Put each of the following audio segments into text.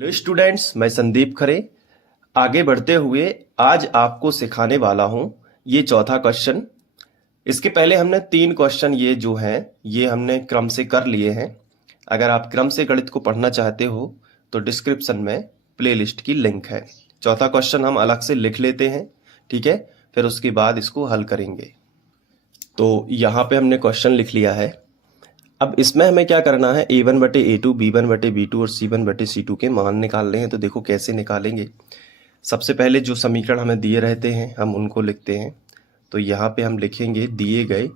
Hello students, मैं संदीप खरे। आगे बढ़ते हुए आज आपको सिखाने वाला हूं ये चौथा क्वेश्चन। इसके पहले हमने 3 क्वेश्चन ये जो हैं ये हमने क्रम से कर लिए हैं। अगर आप क्रम से गणित को पढ़ना चाहते हो तो डिस्क्रिप्शन में प्लेलिस्ट की लिंक है। चौथा क्वेश्चन हम अलग से लिख लेते हैं, ठीक है, फिर उसके बाद इसको हल करेंगे। तो यहाँ पे हमने क्वेश्चन लिख लिया है। अब इसमें हमें क्या करना है, a1/a2, b1/b2 और c1/c2 के मान निकालने हैं। तो देखो कैसे निकालेंगे। सबसे पहले जो समीकरण हमें दिए रहते हैं हम उनको लिखते हैं। तो यहाँ पे हम लिखेंगे दिए गए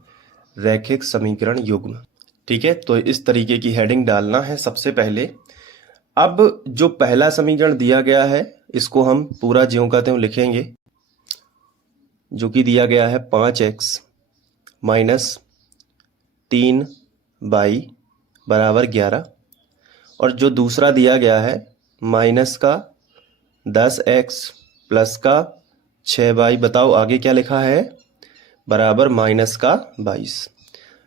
रैखिक समीकरण युग्म, ठीक है। तो इस तरीके की हेडिंग डालना है सबसे पहले। अब जो पहला समीकरण दिया गया है इसको हम पूरा ज्यों का त्यों लिखेंगे, जो कि दिया गया है 5x माइनस 3y बराबर 11। और जो दूसरा दिया गया है माइनस का 10x प्लस का 6y, बताओ आगे क्या लिखा है, बराबर माइनस का 22।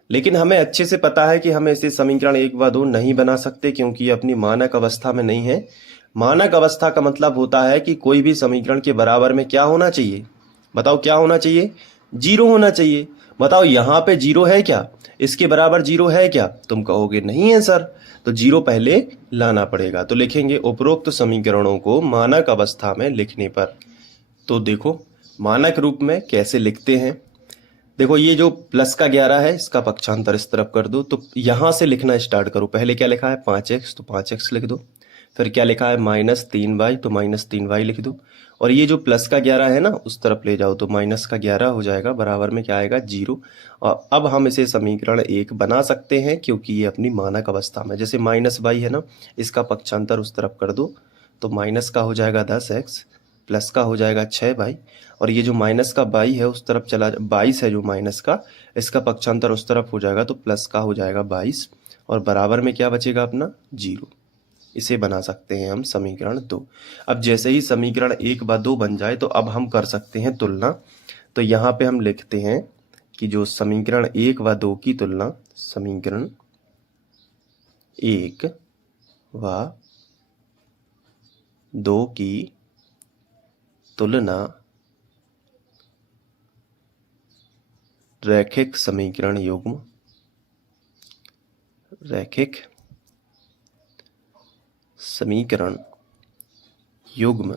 लेकिन हमें अच्छे से पता है कि हम ऐसे समीकरण 1 व 2 नहीं बना सकते, क्योंकि ये अपनी मानक अवस्था में नहीं है। मानक अवस्था का मतलब होता है कि कोई भी समीकरण के बराबर में क्या होना चाहिए, बताओ क्या होना चाहिए, 0 होना चाहिए। बताओ यहाँ पे 0 है क्या, इसके बराबर 0 है क्या, तुम कहोगे नहीं है सर, तो 0 पहले लाना पड़ेगा। तो लिखेंगे उपरोक्त समीकरणों को मानक अवस्था में लिखने पर। तो देखो मानक रूप में कैसे लिखते हैं। देखो ये जो प्लस का 11 है इसका पक्षांतर इस तरफ कर दो। तो यहां से लिखना स्टार्ट करो। पहले क्या लिखा है 5x, तो 5x लिख दो। फिर क्या लिखा है -3y, तो -3y लिख दो। और ये जो प्लस का 11 है ना उस तरफ ले जाओ, तो माइनस का 11 हो जाएगा, बराबर में क्या आएगा 0। और अब हम इसे समीकरण 1 बना सकते हैं, क्योंकि ये अपनी मानक अवस्था में, जैसे -y है ना, इसका पक्षांतर उस तरफ कर दो। तो माइनस का हो जाएगा 10x, प्लस का हो जाएगा 6y, और ये जो माइनस का 22 है उस तरफ चला, 22 है जो माइनस का, इसका पक्षांतर उस तरफ हो जाएगा, तो प्लस का हो जाएगा 22, और बराबर में क्या बचेगा अपना 0। इसे बना सकते हैं हम समीकरण 2। अब जैसे ही समीकरण 1 व 2 बन जाए तो अब हम कर सकते हैं तुलना। तो यहाँ पे हम लिखते हैं कि जो समीकरण 1 व 2 की तुलना, समीकरण 1 व 2 की तुलना रैखिक समीकरण युग्म, रैखिक समीकरण युग्म,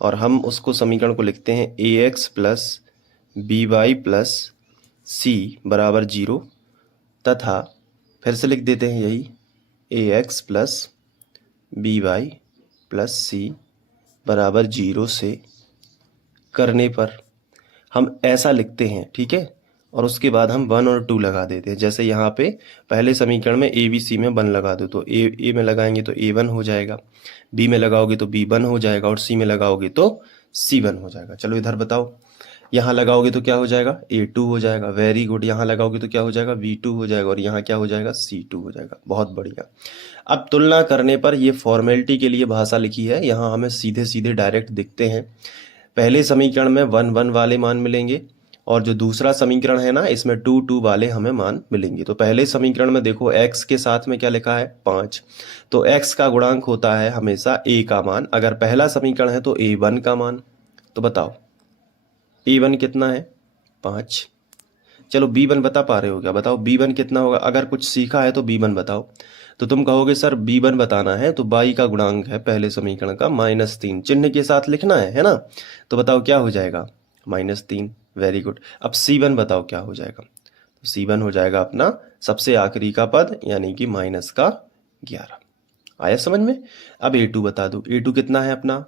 और हम उसको समीकरण को लिखते हैं ax plus by plus c बराबर 0, तथा फिर से लिख देते हैं यही ax plus by plus c बराबर 0 से करने पर हम ऐसा लिखते हैं, ठीक है। और उसके बाद हम 1 और 2 लगा देते हैं। जैसे यहाँ पे पहले समीकरण में ए बी सी में 1 लगा दो, तो ए में लगाएंगे तो a1 हो जाएगा, बी में लगाओगे तो b1 हो जाएगा, और सी में लगाओगे तो c1 हो जाएगा। चलो इधर बताओ, यहाँ लगाओगे तो क्या हो जाएगा a2 हो जाएगा, वेरी गुड। यहाँ लगाओगे तो क्या हो जाएगा v2 हो जाएगा, और यहाँ क्या हो जाएगा c2 हो जाएगा, बहुत बढ़िया। अब तुलना करने पर ये फॉर्मेलिटी के लिए भाषा लिखी है, यहाँ हमें सीधे सीधे डायरेक्ट दिखते हैं। पहले समीकरण में 1 1 वाले मान मिलेंगे, और जो दूसरा समीकरण है ना इसमें 2 2 वाले हमें मान मिलेंगे। तो पहले समीकरण में देखो x के साथ में क्या लिखा है 5, तो x का गुणांक होता है हमेशा a का मान। अगर पहला समीकरण है तो a1 का मान, तो बताओ a1 कितना है 5। चलो b1 बता पा रहे हो क्या, बताओ b1 कितना होगा। अगर कुछ सीखा है तो b1 बताओ। तो तुम कहोगे सर b1 बताना है तो y का गुणांक है पहले समीकरण का -3, चिन्ह के साथ लिखना है ना। तो बताओ क्या हो जाएगा -3, वेरी गुड। अब c1 बताओ क्या हो जाएगा, तो c1 हो जाएगा अपना सबसे आखिरी का पद, यानी कि -11। आया समझ में। अब a2 बता दो, a2 कितना है अपना,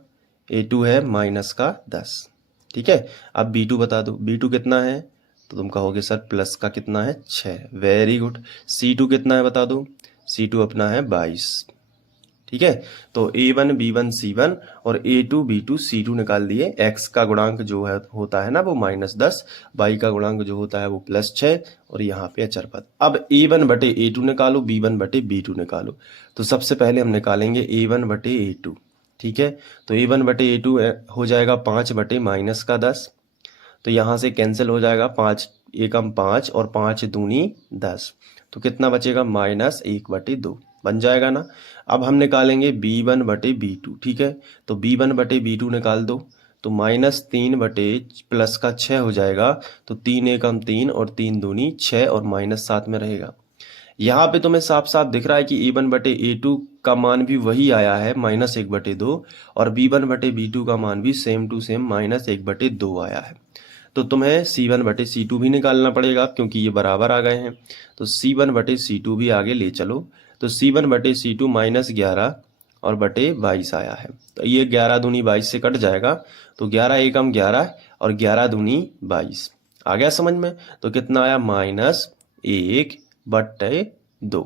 a2 है -10, ठीक है। अब b2 बता दो, b2 कितना है, तो तुम कहोगे सर प्लस का कितना है 6, वेरी गुड। c2 कितना है बता दो, c2 अपना है 22, ठीक है। तो a1 b1 c1 और a2 b2 c2 निकाल दिए। x का गुणांक जो है होता है ना वो -10, y का गुणांक जो होता है वो +6, और यहाँ पे अचर पद। अब a1/a2 निकालो, b1/b2 निकालो। तो सबसे पहले हम निकालेंगे a1/a2, ठीक है। तो a1/a2 हो जाएगा 5/-10, तो यहाँ से कैंसिल हो जाएगा, 5 एकम 5 और 5 दूनी 10, तो कितना बचेगा -1/2, बन जाएगा ना। अब हम निकालेंगे b1 बटे b2, ठीक है। तो b1 बटे b2 निकाल दो, तो -3 बटे प्लस का 6 हो जाएगा। तो 3 एकम 3 और 3 दूनी 6 और -7 में रहेगा। यहाँ पे तुम्हें साफ साफ दिख रहा है कि a1 बटे a2 का मान भी वही आया है -1 बटे 2, और b1 बटे b2 का मान भी सेम टू सेम -1 बटे 2 आया है। तो तुम्हें c1 बटे c2 भी निकालना पड़ेगा क्योंकि ये बराबर आ गए हैं। तो c1 बटे c2 भी आगे ले चलो। तो c1 बटे c2 -11 और बटे 22 आया है। तो ये 11 दूनी 22 से कट जाएगा। तो 11 एकम 11 और 11 दूनी 22 आ गया समझ में। तो कितना आया -1 बटे 2।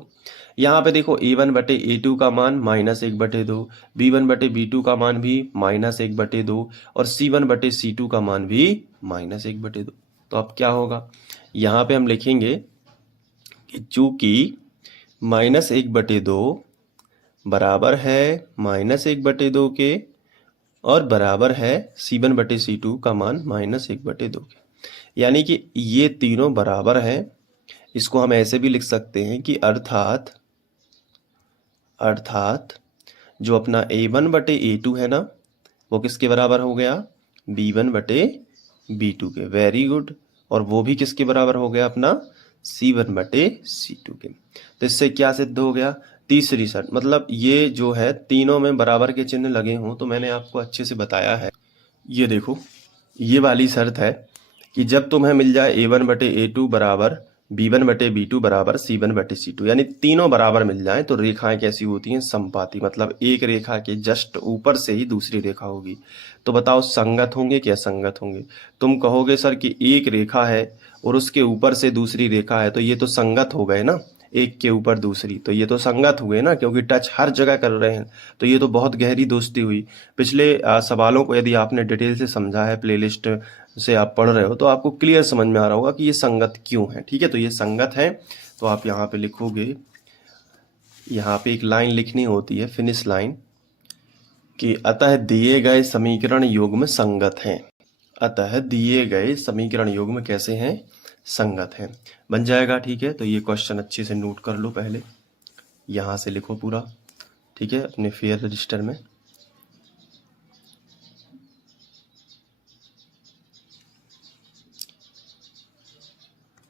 यहाँ पे देखो a1 बटे a2 का मान -1 बटे 2, b1 बटे b2 का मान भी -1 बटे 2 और c1 बटे c2 का मान भी -1 बटे 2। तो अब क्या होगा, यहाँ पे हम लिखेंगे कि चूंकि -1 बटे 2 बराबर है -1 बटे 2 के और बराबर है c1 बटे c2 का मान -1 बटे 2 के, यानी कि ये तीनों बराबर हैं। इसको हम ऐसे भी लिख सकते हैं कि अर्थात जो अपना a1 बटे a2 है ना, वो किसके बराबर हो गया, b1 बटे b2 के। Very good. और वो भी किसके बराबर हो गया, अपना c1 बटे c2 के। तो इससे क्या सिद्ध हो गया, तीसरी शर्त, मतलब ये जो है तीनों में बराबर के चिन्ह लगे हों, तो मैंने आपको अच्छे से बताया है। ये देखो, ये वाली शर्त है कि जब तुम्हें मिल जाए a1 बटे a2 बराबर b1 बटे b2 बराबर c1 बटे c2, यानी तीनों बराबर मिल जाएं, तो रेखाएं कैसी होती हैं, समपाती। मतलब एक रेखा के जस्ट ऊपर से ही दूसरी रेखा होगी। तो बताओ संगत होंगे कि असंगत होंगे। तुम कहोगे सर कि एक रेखा है और उसके ऊपर से दूसरी रेखा है, तो ये तो संगत हो गए ना, एक के ऊपर दूसरी, तो ये तो संगत हुए ना, क्योंकि टच हर जगह कर रहे हैं। तो ये तो बहुत गहरी दोस्ती हुई। पिछले सवालों को यदि आपने डिटेल से समझा है, प्लेलिस्ट से आप पढ़ रहे हो, तो आपको क्लियर समझ में आ रहा होगा कि ये संगत क्यों है। ठीक है, तो ये संगत है। तो आप यहाँ पे लिखोगे, यहाँ पे एक लाइन लिखनी होती है, फिनिश लाइन, कि अतः दिए गए समीकरण युग्म संगत हैं। अतः दिए गए समीकरण युग्म कैसे हैं, संगत हैं। बन जाएगा, ठीक है। तो ये क्वेश्चन अच्छे से नोट कर लो, पहले यहाँ से लिखो पूरा, ठीक है, अपने फेयर रजिस्टर में।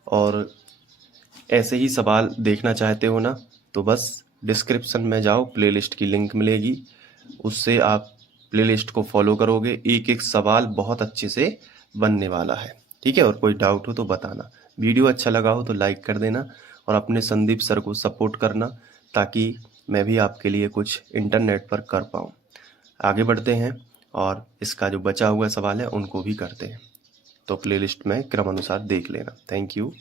और ऐसे ही सवाल देखना चाहते हो ना, तो बस डिस्क्रिप्शन में जाओ, प्लेलिस्ट की लिंक मिलेगी, उससे आप प्लेलिस्ट को फॉलो करोगे। एक एक सवाल बहुत अच्छे से बनने वाला है, ठीक है। और कोई डाउट हो तो बताना। वीडियो अच्छा लगा हो तो लाइक कर देना और अपने संदीप सर को सपोर्ट करना, ताकि मैं भी आपके लिए कुछ इंटरनेट पर कर पाऊँ। आगे बढ़ते हैं और इसका जो बचा हुआ सवाल है उनको भी करते हैं। तो प्लेलिस्ट में क्रम अनुसार देख लेना। Thank you.